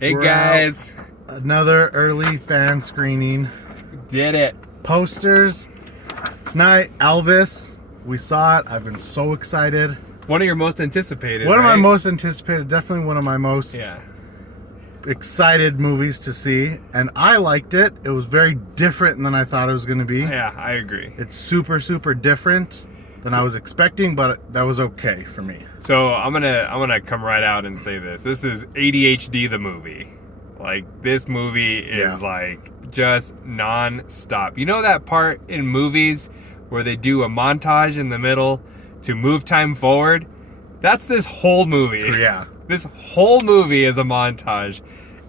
Hey We're guys, out. Another early fan screening. did it. Posters. Tonight, Elvis. We saw it. I've been so excited. One of your most anticipated, One of right? my most anticipated, definitely one of my most excited movies to see. And I liked it. It was very different than I thought it was going to be. Yeah, I agree. It's super, super different than I was expecting, but that was okay for me. So I'm gonna come right out and say this. This is ADHD the movie. Like, this movie is like just non-stop. You know that part in movies where they do a montage in the middle to move time forward? That's this whole movie. Yeah. This whole movie is a montage.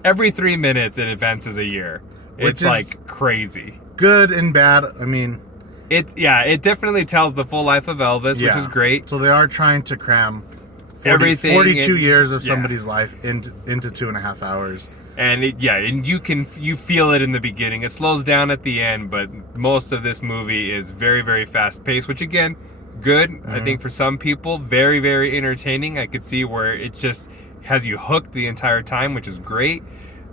Every 3 minutes it advances a year. It's like crazy. Good and bad. I mean, it definitely tells the full life of Elvis, which is great. So they are trying to cram everything 42 years of somebody's life into 2.5 hours. And and you feel it in the beginning. It slows down at the end, but most of this movie is very, very fast paced, which again, good. I think for some people, very, very entertaining. I could see where it just has you hooked the entire time, which is great.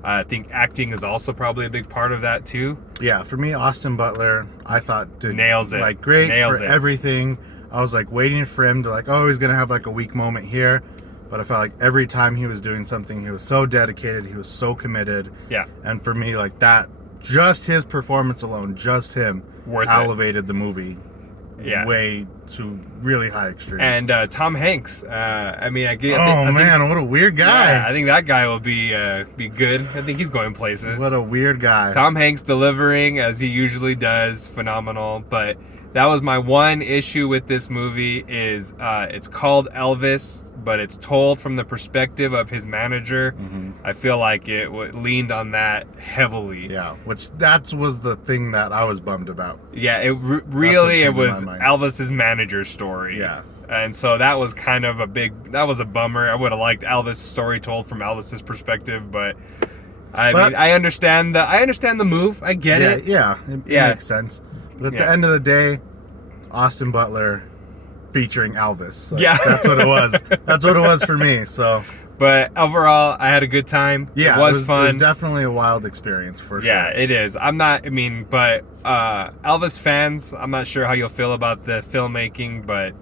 I think acting is also probably a big part of that too. Yeah, for me, Austin Butler, I thought nails it. Like great for everything. I was like waiting for him to he's gonna have like a weak moment here, but I felt like every time he was doing something, he was so dedicated, he was so committed. Yeah. And for me, like that, just his performance alone, just him, elevated the movie. Way to really high extremes. And Tom Hanks. I mean, I think, what a weird guy. Yeah, I think that guy will be good. I think he's going places. What a weird guy. Tom Hanks delivering as he usually does, phenomenal. But that was my one issue with this movie is it's called Elvis, but it's told from the perspective of his manager. I feel like it leaned on that heavily. Yeah, which that was the thing that I was bummed about. Yeah, it was Elvis's manager's story. Yeah. And so that was kind of that was a bummer. I would have liked Elvis' story told from Elvis's perspective, but I mean, I understand the move. I get it. Yeah, it makes sense. But at the end of the day, Austin Butler featuring Elvis. That's what it was. That's what it was for me. So, but overall, I had a good time. Yeah, it was fun. It was definitely a wild experience for sure. Yeah, it is. But Elvis fans, I'm not sure how you'll feel about the filmmaking, but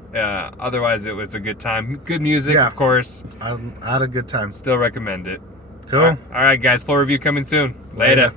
otherwise, it was a good time. Good music, of course. I had a good time. Still recommend it. Cool. All right, guys. Full review coming soon. Later.